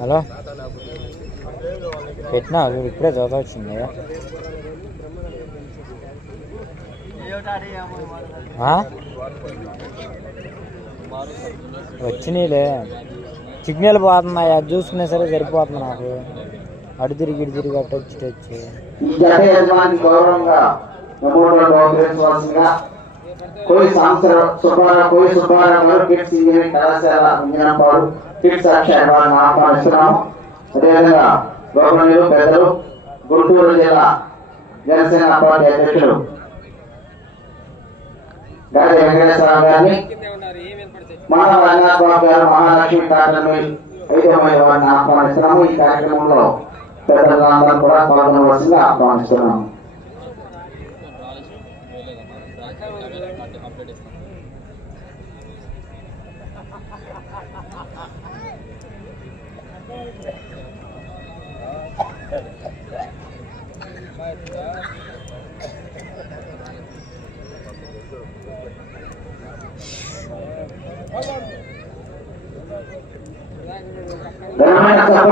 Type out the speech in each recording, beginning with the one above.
Hello? పెట్టినా చూడు ఇప్పుడే చదువు వచ్చింది. వచ్చినాయిలే సిగ్నల్ పోతున్నాయి అది చూసుకునే సరే సరిపోతుంది నాకు. అడు తిరిగి ఇటు తిరిగి అటు వచ్చి వచ్చి. కోయి సంవత్సరం సుబ్బారావు కోయి సుబ్బారావు కిడ్స్ ఇంజనీరింగ్ కళాశాల ఇంజనపాడు కిడ్స్ అక్షయ వారిని ఆహ్వానిస్తున్నాము అదేవిధంగా గవర్నర్లు పెద్దలు గుంటూరు జిల్లా జనసేన పార్టీ అధ్యక్షులు గాలి వెంకటేశ్వరరావు గారిని మానవ రంగనాథ్ బాబు గారు మహాలక్ష్మి కార్యక్రమం మిల్ వారిని ఆహ్వానిస్తున్నాము ఈ కార్యక్రమంలో పెద్దలందరూ కూడా పాల్గొనవలసిందిగా ఆహ్వానిస్తున్నాము.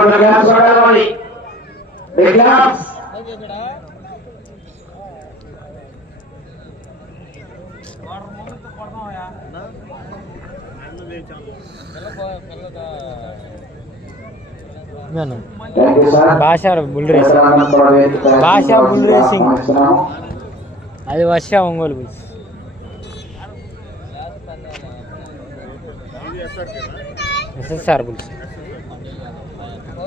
ఘనమైన చప్పట్లుగా చూడాలి Big భాష బుల్ రేసింగ్. భాష బుల్ రేసింగ్. అది వర్ష ఒంగోలు బుల్స్ ఎస్ఎస్ఆర్ బుల్స్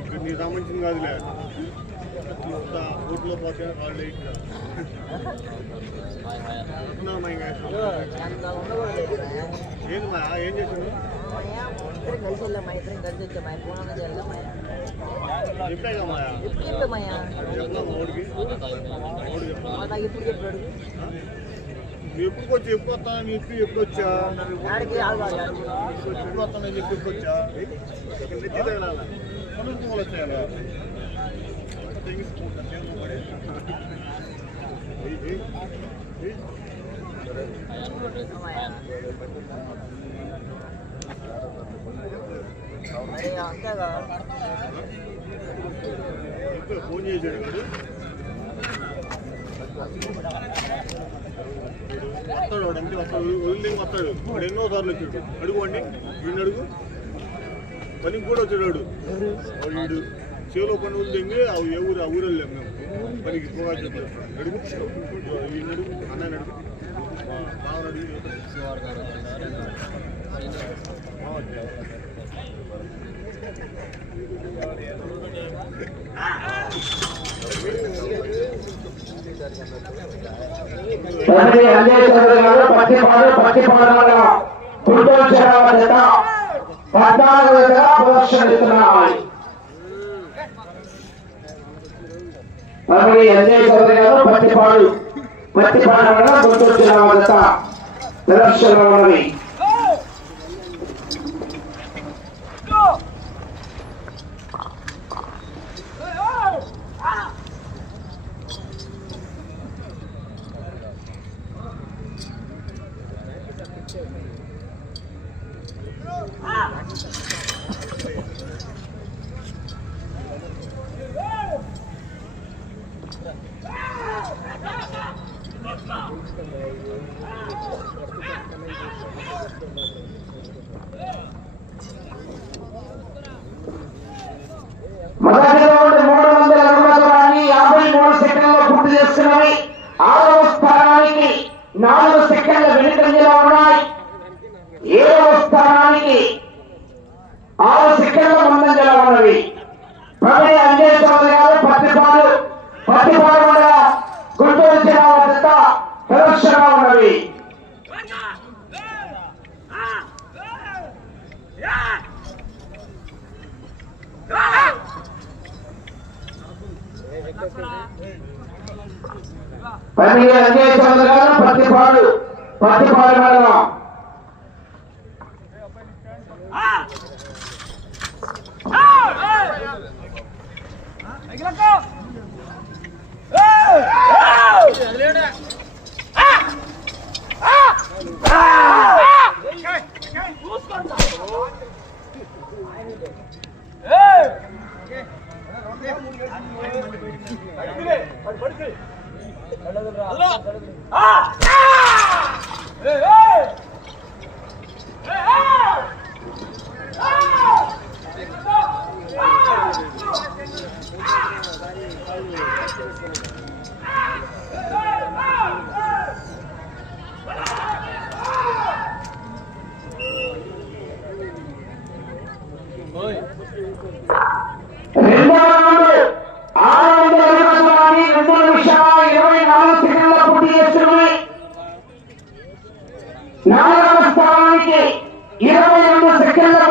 ఇక్కడ నీ సంబంధించింది కాదులే. ఓట్లో పోతే వాళ్ళు. ఏంది మా ఏం చేసాను చెప్పాగా మా నువ్వు ఎప్పుడు వచ్చి ఎప్పుడు వస్తా నీ ఎప్పుడు వచ్చా ఎప్పుడు వస్తా నేను చెప్పి ఎప్పుడు వచ్చా నెత్తి తగలాల కొనుక్కోవాలి పడే ఫోన్ చేశాడు వాడు. వస్తాడు వాడు అంతే వస్తాడు? వదిలి వస్తాడు? వాడు ఎన్నో సార్లు వచ్చాడు. అడుగు వాడిని. అడుగు. పనికి కూడా వచ్చాడు వాడు. చేలో పని వదిలింది ఆ ఏ ఊరు ఆ ఊరు వెళ్ళాం మేము. పనికి చెప్పాడు అడుగు. వీడిని అడుగు. అన్నని అడుగు. మా బావని అడుగు తమిళ అంజయ్ చౌదరి గారు పత్తిపాడు పత్తిపాడు గుంటూరు చెరావ చేత పద్నాలుగు దగ్గర ప్రదర్శనిస్తున్నాయి తమిళ చౌదరి గారు పత్తిపాడు పత్తిపాడు వల్ల గుంటూరు చెరావ చేత నిరక్షణ ఉన్నవి. నాలుగు సెకండ్ల వెనుకంజలో ఉన్నాయి. ఏడవ స్థానానికి ఆరు సెకండ్ల ముందంజలో ఉన్నవి? ప్రమేయ అంజేశ్వరరావు గారు పత్రిపాలు పత్రిపాలు కూడా గుంటూరు జిల్లా ఉన్నవి. పన్నెండు అంజేశ్వర పట్టుపాలన నాలుగవ స్థానానికి ఇరవై రెండు సెకండ్ల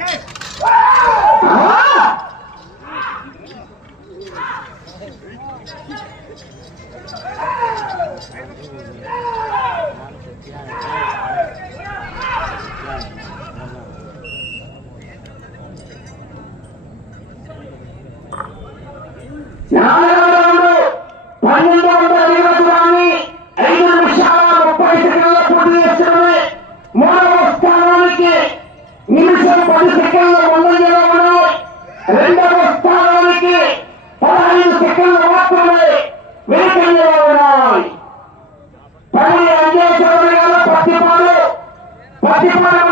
Okay. నిమిషం పది సెకండ్ల ముందంజలో ఉన్నాయి రెండవ స్థానానికి పదహైదు సెకండ్లు మాత్రమే వెనుకంజలో ఉన్నాయి పది అంజయ్ చౌదరి గారు పత్తిపాడు. పత్తిపాడు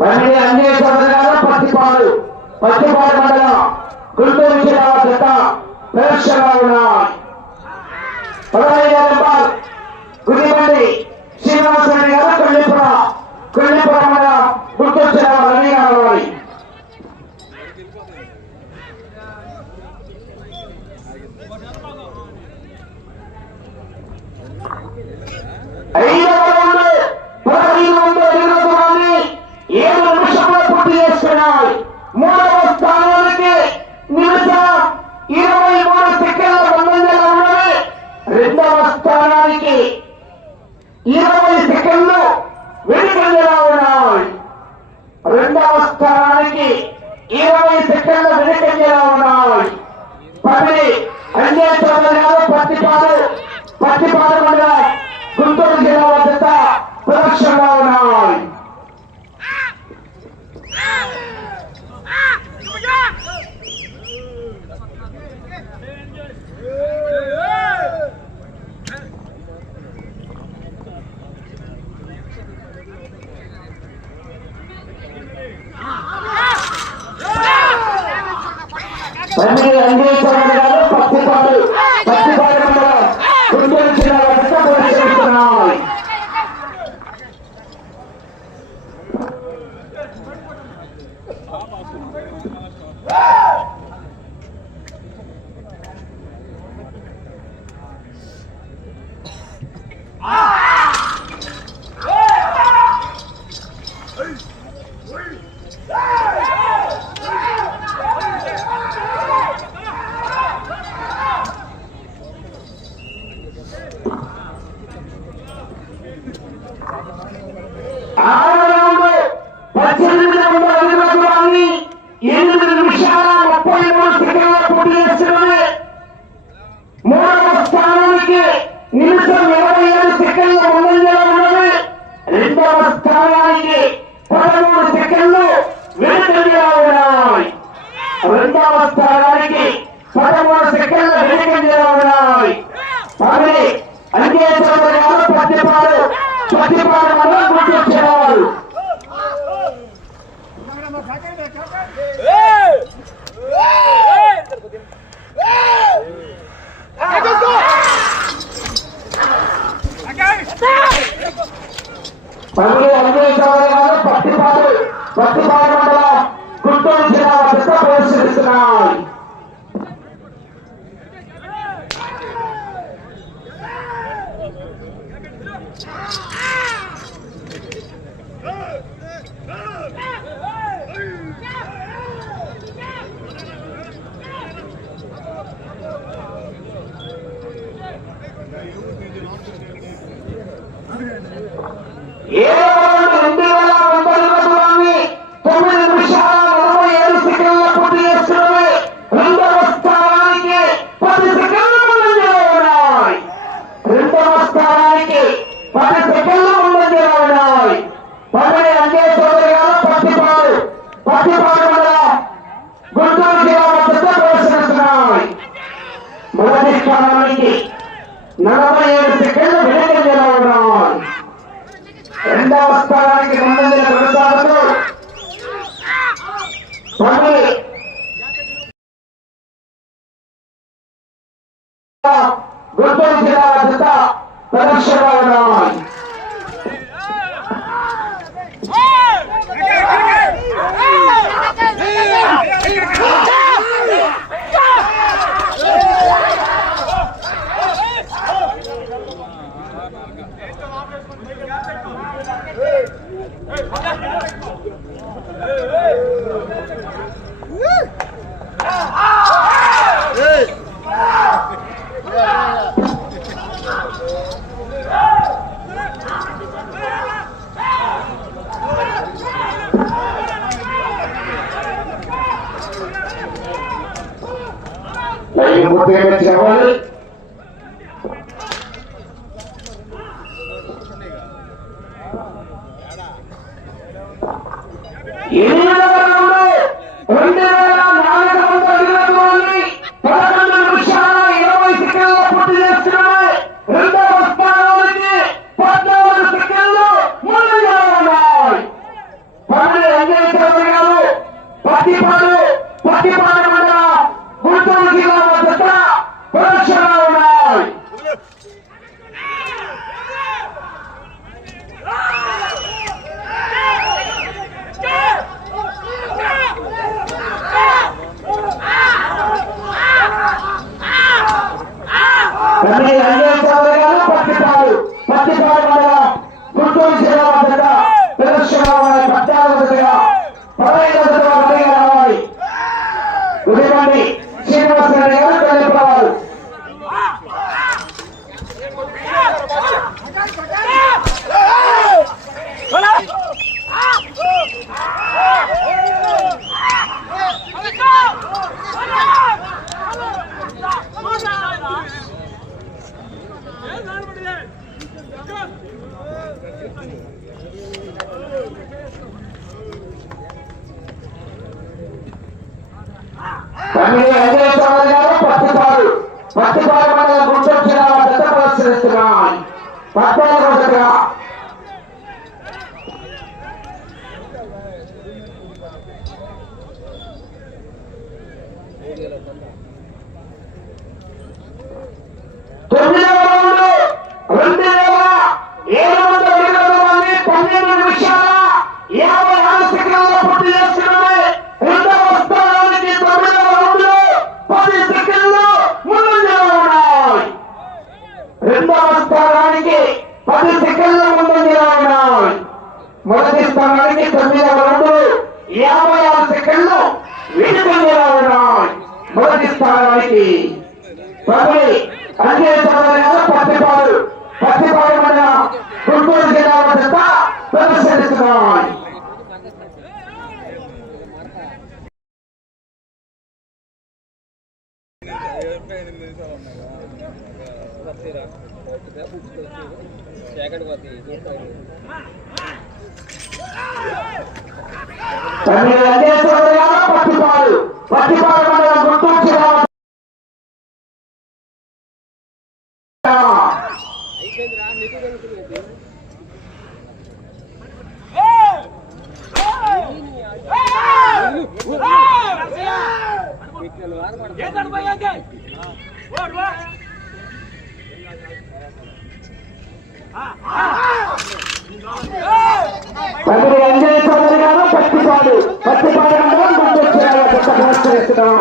పన్నెండు అన్వేషణ పత్తిపాడు పత్తిపాడు మండలం గుంటూరు జిల్లా గత ప్రేక్షగా ఉన్నాయి प्रतिपादक प्रतिपादक मंडल లక్షల ఇరవై ఏడు సెకండ్లు ముందంజలో ఉన్నది రెండవ స్థానానికి పదమూడు సెకండ్లు వెనుకంజలో ఉన్నాయి రెండవ స్థానానికి ప్రజలు అనుభవించాలని కాదు పట్టిపాడు పట్టిపాడు మండల గుంటూరు జిల్లా వద్ద పరిశీలిస్తున్నాయి Hey! రెండవ స్థానానికి సంబంధించిన కొనసాగుతూ Porque los అందులో ఎంజాయ్ పత్తిపాడు పత్తిపాడు స్థానానికి మరి అంజేశ్వరరావు పత్తిపాడు మన గుంటూరు జిల్లా వద్ద ప్రదర్శిస్తున్నాం పత్తిపాడు పత్తిపాడు తమరు ఎంజాయ్ చౌదరి గారు పత్తిపాడు పత్తిపాడు అందరం గుర్తు చేస్తున్నాం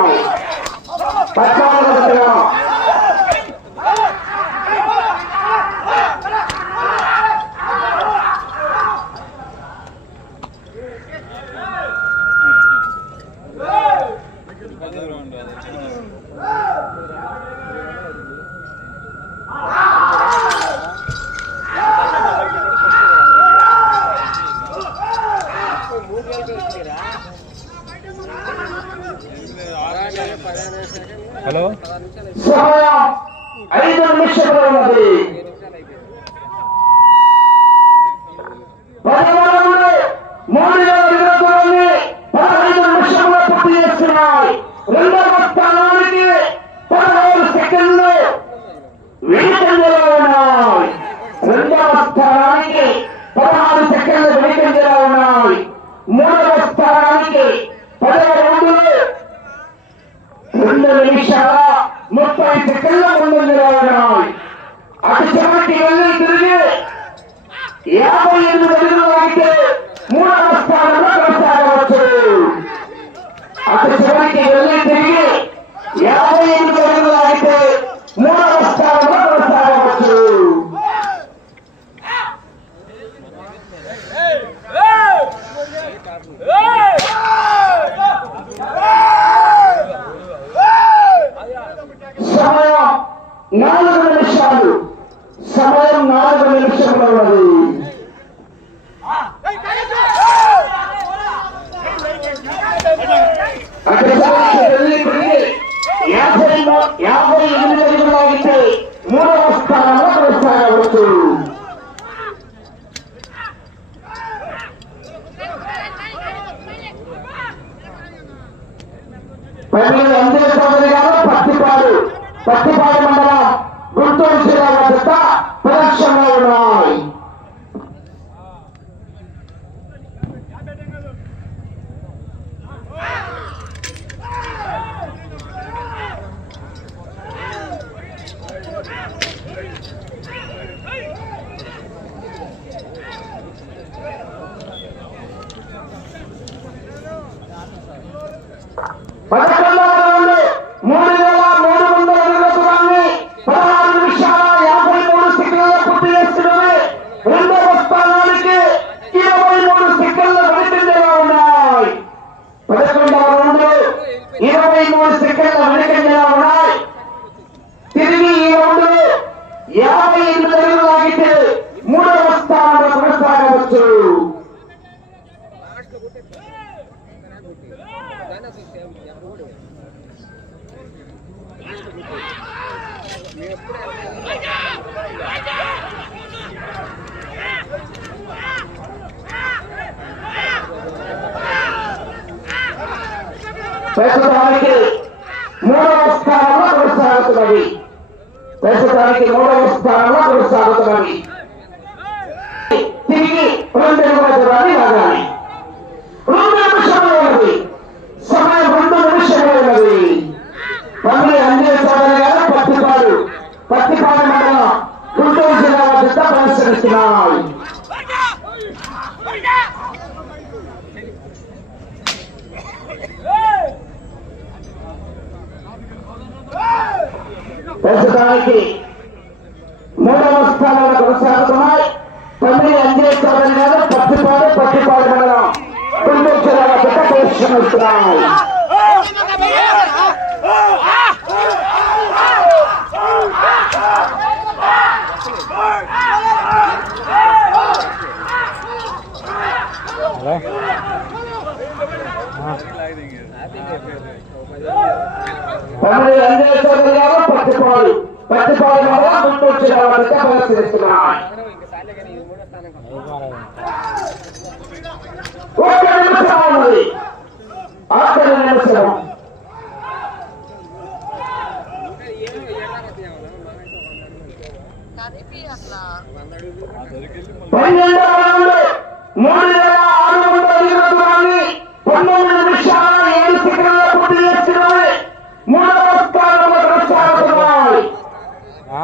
ప్రస్తుతానికి మూడవ స్థానంలో కొనసాగుతున్నది. ప్రస్తుతానికి మూడవ స్థానంలో కొనసాగుతున్నది. తిరిగి రెండు నిమిషాలు రాగాలి రెండు నిమిషాలు ఉన్నది సమయం రెండు నిమిషాలు ఉన్నది మమ్మల్ని అంజయ సోదరి గారు పత్తిపాడు పత్తిపాడు మండలం గుంటూరు జిల్లా వద్ద పరిశీలిస్తున్నారు ప్రస్తుతానికి మూడవ స్థానంలో కొనసాగుతున్నాయి. తొమ్మిది అంజే చౌదరి గారు పత్తిపాడు పత్తిపాడు మండలం గుంటూరు జిల్లా వద్ద పరిశీలిస్తున్నాయి హలో ఆ, తొమ్మిది అంజే చౌదరి గారు వల్ల పత్తిపాడు మండలం పరిశీలిస్తున్నాయి నిమిషం ఉన్నది ఆఖరి నిమిషం కదిపి అట్లా పన్నెండవ రౌండ్ మూడు వేల ఆరు వందల ఇరవై దూరాన్ని పంతొమ్మిది నిమిషాల ఏడు సెకండ్ల పూర్తి చేస్తున్నాయి మూడవ స్థానంలో కొనసాగుతున్నాయి ఆ.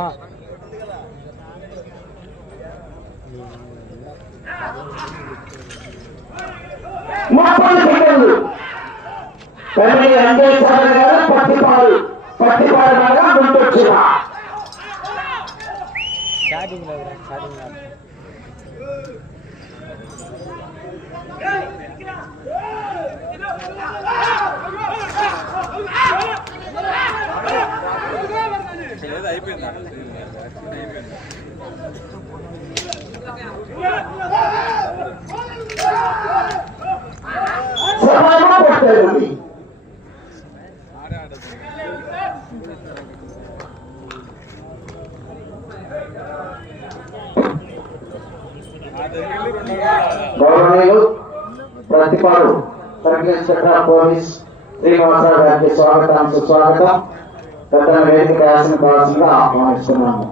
ముప్పై సెకండ్లు తొమ్మిది వెంకటేశ్వర గారు పత్తిపాడు పత్తిపాడు బాగా గుర్తొచ్చిన స్టార్టింగ్ లేదురా స్టార్టింగ్ లేదు. సమయంలో పెట్టేది గౌరవనీయులు Prathipadu circle inspector police Srinivasarao గారికి స్వాగతం సుస్వాగతం పెద్ద వేదిక యాసన కావాల్సిందిగా ఆహ్వానిస్తున్నాము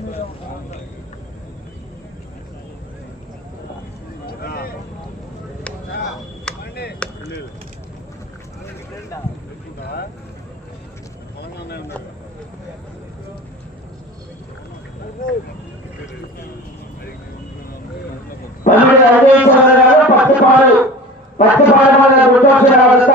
లేదు. మన గుర్తొచ్చిన